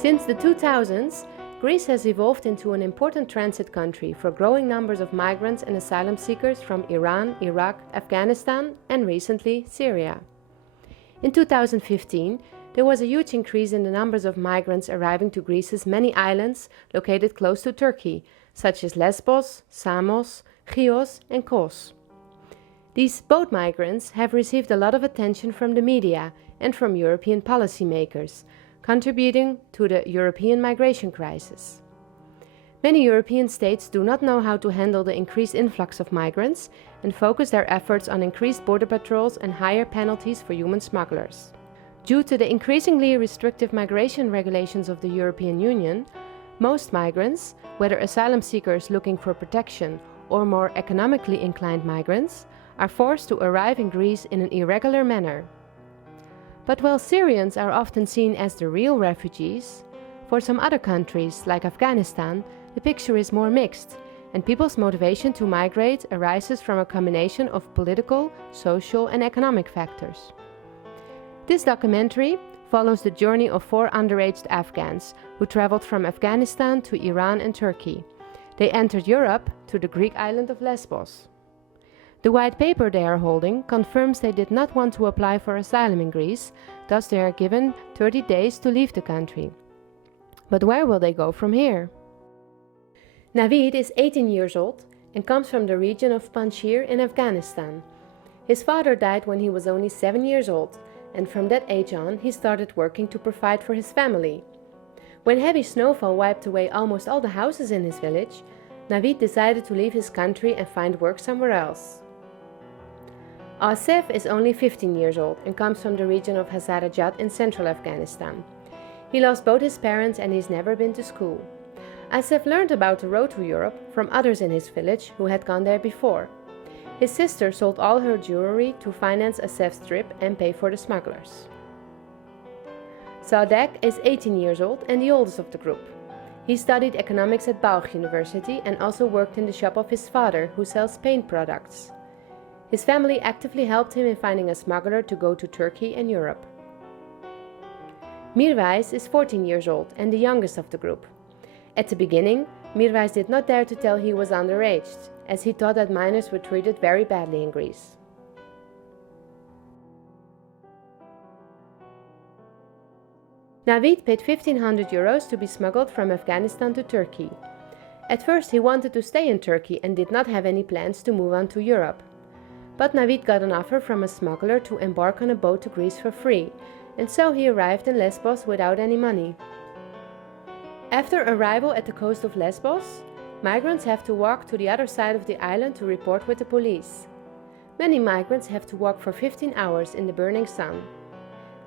Since the 2000s, Greece has evolved into an important transit country for growing numbers of migrants and asylum seekers from Iran, Iraq, Afghanistan, and recently Syria. In 2015, there was a huge increase in the numbers of migrants arriving to Greece's many islands located close to Turkey, such as Lesbos, Samos, Chios, and Kos. These boat migrants have received a lot of attention from the media and from European policymakers, contributing to the European migration crisis. Many European states do not know how to handle the increased influx of migrants and focus their efforts on increased border patrols and higher penalties for human smugglers. Due to the increasingly restrictive migration regulations of the European Union, most migrants, whether asylum seekers looking for protection or more economically inclined migrants, are forced to arrive in Greece in an irregular manner. But while Syrians are often seen as the real refugees, for some other countries, like Afghanistan, the picture is more mixed, and people's motivation to migrate arises from a combination of political, social, and economic factors. This documentary follows the journey of 4 underaged Afghans who traveled from Afghanistan to Iran and Turkey. They entered Europe to the Greek island of Lesbos. The white paper they are holding confirms they did not want to apply for asylum in Greece, thus they are given 30 days to leave the country. But where will they go from here? Naveed is 18 years old and comes from the region of Panjshir in Afghanistan. His father died when he was only 7 years old, and from that age on he started working to provide for his family. When heavy snowfall wiped away almost all the houses in his village, Naveed decided to leave his country and find work somewhere else. Asif is only 15 years old and comes from the region of Hazarajat in central Afghanistan. He lost both his parents and he's never been to school. Asif learned about the road to Europe from others in his village who had gone there before. His sister sold all her jewelry to finance Asif's trip and pay for the smugglers. Sadek is 18 years old and the oldest of the group. He studied economics at Balkh University and also worked in the shop of his father, who sells paint products. His family actively helped him in finding a smuggler to go to Turkey and Europe. Mirwais is 14 years old and the youngest of the group. At the beginning, Mirwais did not dare to tell he was underaged, as he thought that minors were treated very badly in Greece. Naveed paid 1,500 euros to be smuggled from Afghanistan to Turkey. At first he wanted to stay in Turkey and did not have any plans to move on to Europe. But Naveed got an offer from a smuggler to embark on a boat to Greece for free, and so he arrived in Lesbos without any money. After arrival at the coast of Lesbos, migrants have to walk to the other side of the island to report with the police. Many migrants have to walk for 15 hours in the burning sun.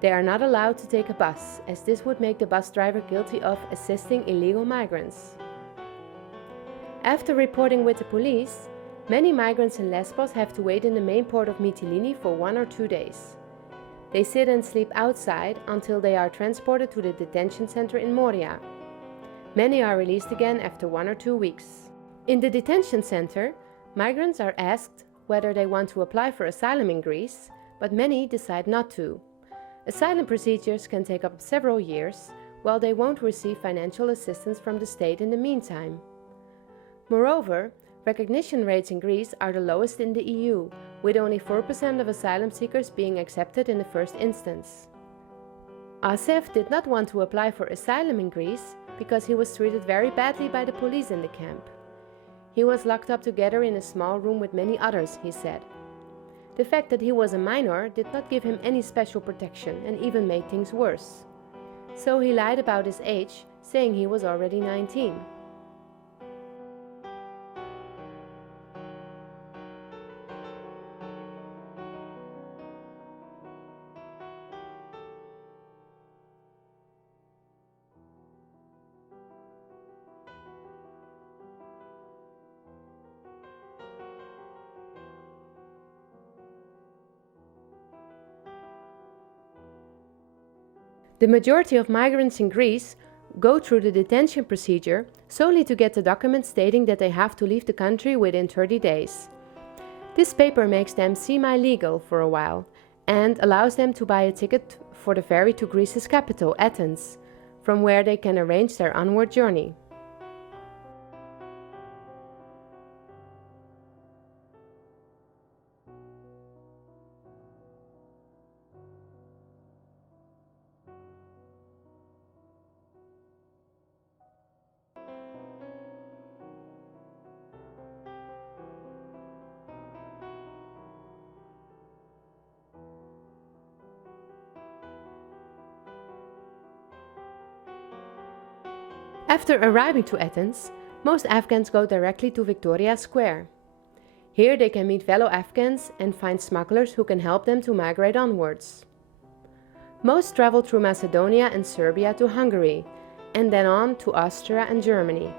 They are not allowed to take a bus, as this would make the bus driver guilty of assisting illegal migrants. After reporting with the police, many migrants in Lesbos have to wait in the main port of Mytilene for 1 or 2 days. They sit and sleep outside until they are transported to the detention center in Moria. Many are released again after 1 or 2 weeks. In the detention center, migrants are asked whether they want to apply for asylum in Greece, but many decide not to. Asylum procedures can take up several years, while they won't receive financial assistance from the state in the meantime. Moreover, recognition rates in Greece are the lowest in the EU, with only 4% of asylum seekers being accepted in the first instance. Asif did not want to apply for asylum in Greece because he was treated very badly by the police in the camp. He was locked up together in a small room with many others, he said. The fact that he was a minor did not give him any special protection and even made things worse. So he lied about his age, saying he was already 19. The majority of migrants in Greece go through the detention procedure solely to get the document stating that they have to leave the country within 30 days. This paper makes them semi-legal for a while and allows them to buy a ticket for the ferry to Greece's capital, Athens, from where they can arrange their onward journey. After arriving to Athens, most Afghans go directly to Victoria Square. Here they can meet fellow Afghans and find smugglers who can help them to migrate onwards. Most travel through Macedonia and Serbia to Hungary, and then on to Austria and Germany.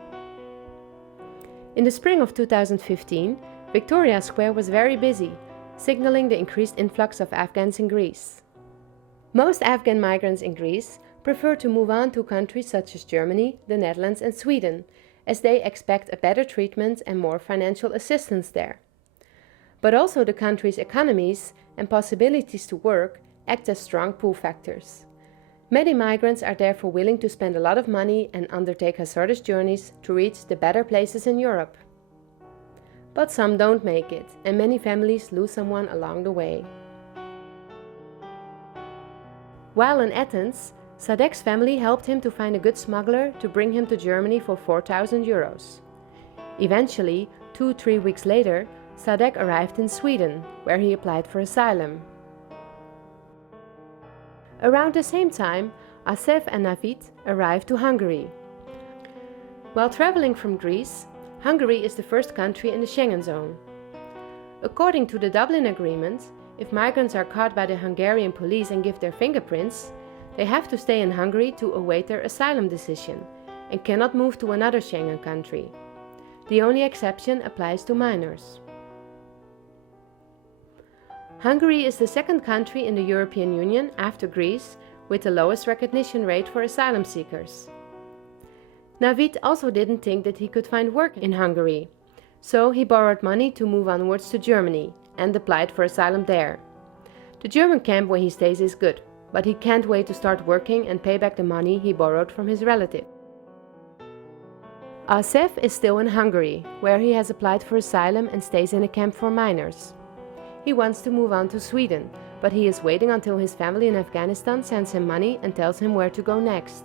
In the spring of 2015, Victoria Square was very busy, signaling the increased influx of Afghans in Greece. Most Afghan migrants in Greece prefer to move on to countries such as Germany, the Netherlands and Sweden, as they expect a better treatment and more financial assistance there. But also the country's economies and possibilities to work act as strong pull factors. Many migrants are therefore willing to spend a lot of money and undertake hazardous journeys to reach the better places in Europe. But some don't make it, and many families lose someone along the way. While in Athens, Sadek's family helped him to find a good smuggler to bring him to Germany for 4,000 euros. Eventually, 2-3 weeks later, Sadek arrived in Sweden, where he applied for asylum. Around the same time, Asef and Navid arrived to Hungary. While traveling from Greece, Hungary is the first country in the Schengen zone. According to the Dublin Agreement, if migrants are caught by the Hungarian police and give their fingerprints, they have to stay in Hungary to await their asylum decision and cannot move to another Schengen country. The only exception applies to minors. Hungary is the second country in the European Union after Greece with the lowest recognition rate for asylum seekers. Navid also didn't think that he could find work in Hungary, so he borrowed money to move onwards to Germany and applied for asylum there. The German camp where he stays is good, but he can't wait to start working and pay back the money he borrowed from his relative. Asef is still in Hungary, where he has applied for asylum and stays in a camp for minors. He wants to move on to Sweden, but he is waiting until his family in Afghanistan sends him money and tells him where to go next.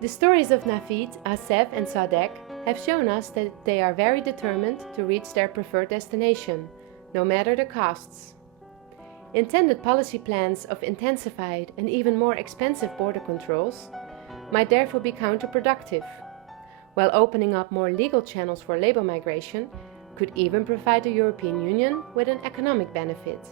The stories of Navid, Asef and Sadek have shown us that they are very determined to reach their preferred destination, no matter the costs. Intended policy plans of intensified and even more expensive border controls might therefore be counterproductive, while opening up more legal channels for labor migration could even provide the European Union with an economic benefit.